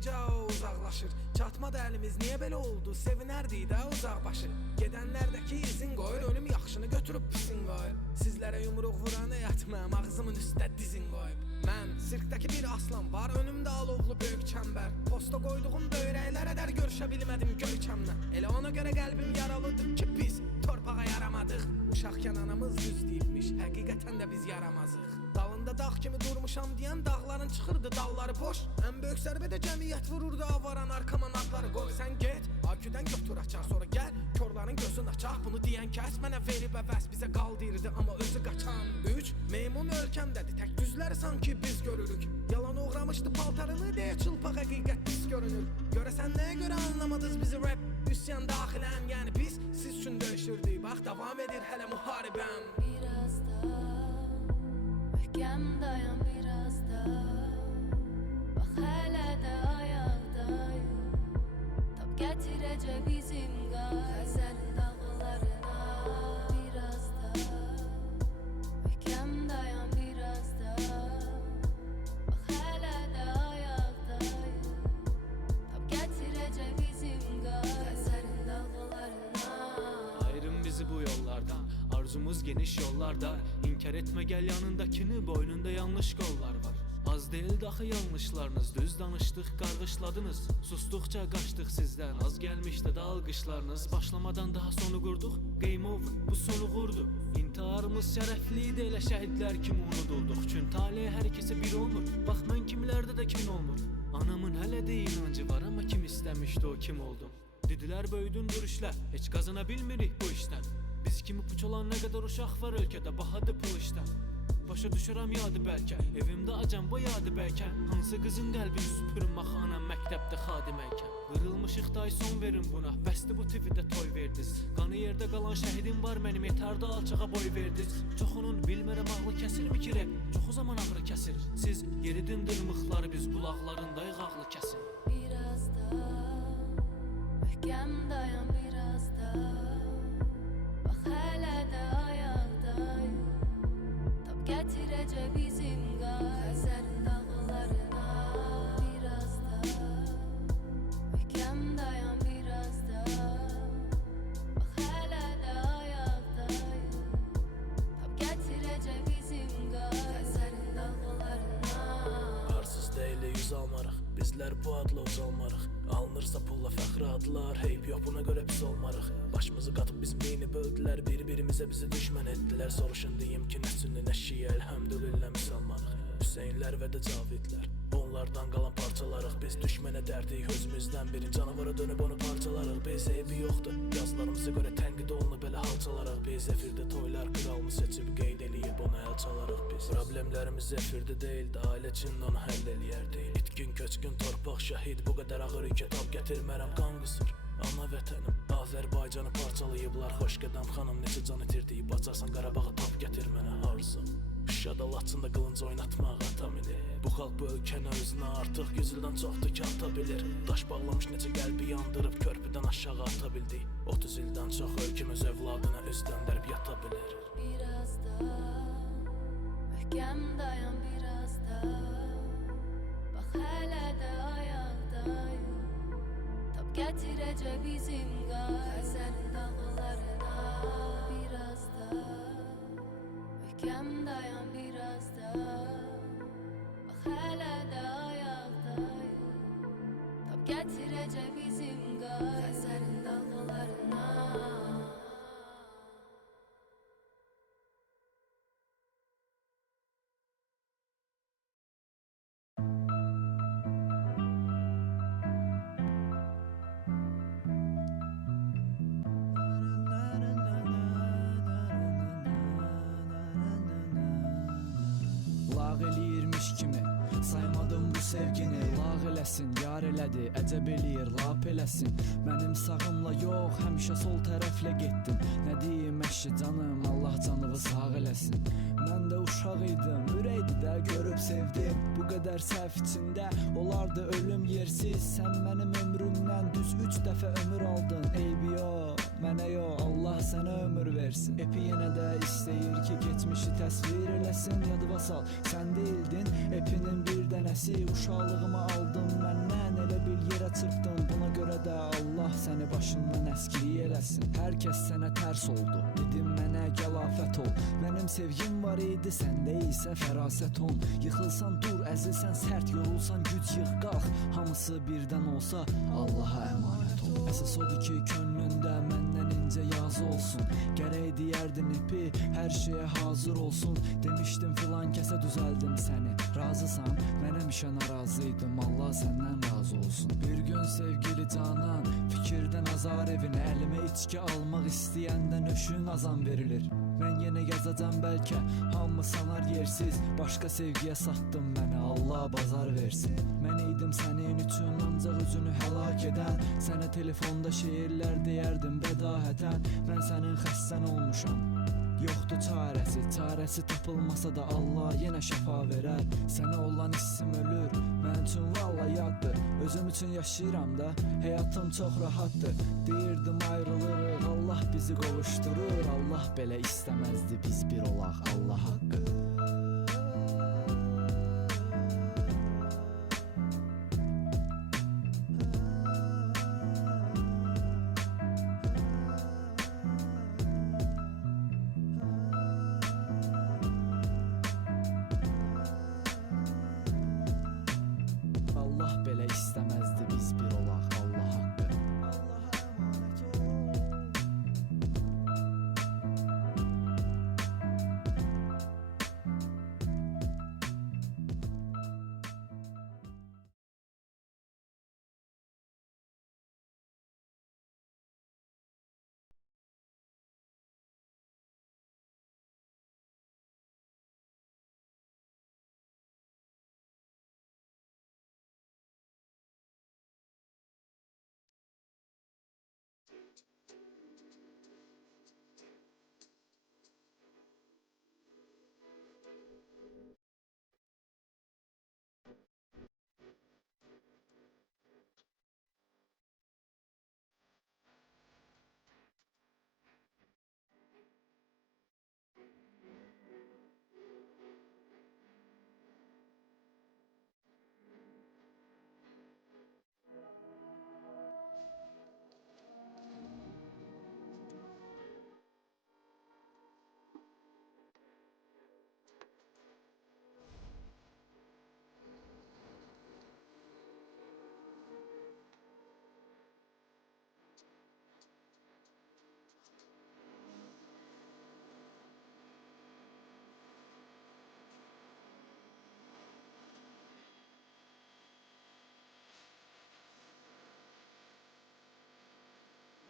getdikcə o uzaqlaşır. Çatmadı əlimiz, niyə belə oldu? Sevinərdik də uzaqbaşı. Gedənlərdəki izin qoyur, ölüm yaxşını götürüb pisin qoyur. Sizlərə yumruq vuran yatmam, ağzımın üstə dizin qoyub. Mən sirkdəki bir aslan var, önümdə alovlu böyük çəmbər. Posta qoyduğum döyrəklərə dər görüşə bilmədim görkəmlə. Elə ona görə qəlbim yaralıdır ki biz torpağa yaramadıq. Uşaqkən anamız düz deyibmiş, həqiqətən də biz yaramazıq. Dalında dağ kimi durmuşam deyən dağların çıxırdı dalları boş. Ən böyük zərbədə cəmiyyət vururdu avaran arkaman adları qoy. Sən get, aküdən götür açar, sonra gəl körlərin gözün açaq. Bunu deyən kəs mənə verib əvəz bizə qal deyirdi, amma özü qaçan. 3 meymun ölkəmdədir, tək düzləri sanki biz görürük. Yalan uğramışdı paltarını deyə çılpaq həqiqət pis görünür. Görəsən nəyə görə anlamadınız bizi rap? Üsyan daxiləm, yəni biz siz üçün döyüşürdük. Bax davam edir hələ müharibəm. Biraz da möhkəm dayan, biraz da bax hələ də ayaqdayım. Tab gətirəcək bizim Xəzərin dağlarına. Biraz da möhkəm dayan, biraz da bax hələ də ayaqdayım. Tab gətirəcək bizim Xəzərin dağlarına. Ayrım bizi bu yollardan, arzumuz geniş yollarda. İnkar etmə gəl yanındakini, boynunda yanlış qollar var. Az deyil daxı yanlışlarınız, düz danışdıq, qarğışladınız. Sustuqca qaçdıq sizdən, az gəlmişdi də alqışlarınız. Başlamadan daha sonu qurduq, game over, bu sonu qurdu. İntiharımız şərəfli idi, elə şəhidlər kimi unudulduq. Çün talih hər kəsə bir olmur, bax mən kimlərdə də kin olmur. Anamın hələ də inancı var, amma kim istəmişdi o kim oldum. Dedilər böyüdün duruşla, heç qazana bilmirik bu işdən. Biz kimi puç olan nə qədər uşaq var ölkədə, bahadır pul işdən. Başa düşürəm yadı bəlkə, evimdə acam bu yadı bəlkə. Hansı qızın qəlbini süpürüm axı anam məktəbdə xadiməykən. Qırılmışıq day son verin buna, bəsdi bu tividə toy verdiz. Qanı yerdə qalan şəhidim var mənim, yetarda alçağa boy verdiz. Çoxunun bilmərəm ağlı kəsirmi ki rəb, çoxu zaman ağrı kəsir. Siz yeridin dırmıqları, biz qulaqlarındayıq ağlı kəsin. Biraz da möhkəm dayan, biraz da bax hələ də ayaqdayım. Tab gətirəcək bizim Xəzərin dağlarına. Biraz da möhkəm dayan, biraz da bax hələ də ayaqdayım. Tab gətirəcək bizim Xəzərin dağlarına. Arsız deyilik yüz almarıq, bizlər bu adla uzalmarıq. Alınırsa pulla fəxri adlar, heyb yox buna görə pis olmarıq. Başımızı qatıb bizim dini böldülər, bir-birimizə bizi düşmən etdilər. Soruşun deyim ki nə sünni nə şiə, əlhəmdülillah müsəlmanıq. Hüseynlər və də Cavidlər, onlardan qalan parçalarıq. Biz düşmənə dərdik özümüzdən birin, canavara dönüb onu parçalarıq. Biz eybi yoxdur, yazılarımıza görə tənqid olunub belə halçalarıq. Biz efirdə toylar kralını seçib qeyd eləyib ona əl çalarıq biz. Problemlərimiz efirdə deyildi, ailə üçün onu həll eləyərdik. İtkin, köçkün, torpaq, şəhid, bu qədər ağır yükə tab gətirmərəm. Qan qısır, ana vətənim, Azərbaycanı parçalayıblar. Xoş qədəm xanım, neçə can itirdik, bacarsan Qarabağı tab gətir mənə arzum. Şuşada, Laçında qılınc oynatmaq atam idi. Bu xalq bu ölkəni özünə artıq 100 ildən çoxdur ki ata bilir. Daş bağlamış neçə qəlbi yandırıb körpüdən aşağı ata bildik. 30 ildən çox ölkəmiz övladına üz döndərib yata bilir. Biraz da möhkəm dayan, biraz da bax hələ də ayaqdayım. Tab gətirəcək bizim Xəzərin dağlarına. Biraz da möhkəm dayan, biraz da bax hələ də ayaqdayım. Tab gətirəcək bizim Xəzərin dağlarına. Eləyirmiş kimi saymadım bu sevgini. Lağ eləsin, yar elədi, əcəb eləyir, lap eləsin. Mənim sağımla yox, həmişə sol tərəflə getdin. Nə deyim əşi canım, Allah canını sağ eləsin. Mən də uşaq idim, ürəkdi də görüb sevdim. Bu qədər səhv içində olardı ölüm yersiz. Sən mənim ömrümdən düz 3 dəfə ömür aldın. Eybi yox, mənə yox, Allah sənə ömür versin. Epi yenə də istəyir ki keçmişi təsvir eləsin. Yadıma sal, sən deyildin epinin bir dənəsi. Uşaqlığımı aldın məndən, elə çırpdın, buna görə də Allah səni başından əskiri eləsin. Hər kəs sənə tərs oldu, dedim mənə gəl afət ol. Mənim sevgim var idi, səndə isə fərasət ol. Yıxılsan dur, əzilsən sərt, yorulsan güc yığ qalx. Hamısı birdən olsa Allaha əmanət ol. Əsas odur ki, könlündə məndən incə yazı olsun. Gərək deyərdin ipi, hər şeyə hazır olsun. Demişdim filan kəsə düzəldim səni. Razısan, mən həmişə narazı idim, Allah səndən razı olsun. Bir gün sevgili canan, fikirdən azar evinə, əlimə içki almaq istəyəndə nöşün azam verilir. Mən yenə yazacam bəlkə, hamı sanar yersiz. Başqa sevgiyə satdım məni, Allah bazar versin. Mən idim sənin üçün ancaq özünü həlak edən. Sənə telefonda şeirlər deyərdim bədahətən. Mən sənin xəstən olmuşam, yoxdur çarəsi. Çarəsi tapılmasa da Allah yenə şəfa verər. Sənə olan hissim ölür, mən üçün valla yaddır. Özüm üçün yaşayıram da, həyatım çox rahatdır. Deyirdim ayrılırıq, Allah bizi qovuşdurur. Allah belə istəməzdi biz bir olaq, Allah haqqı.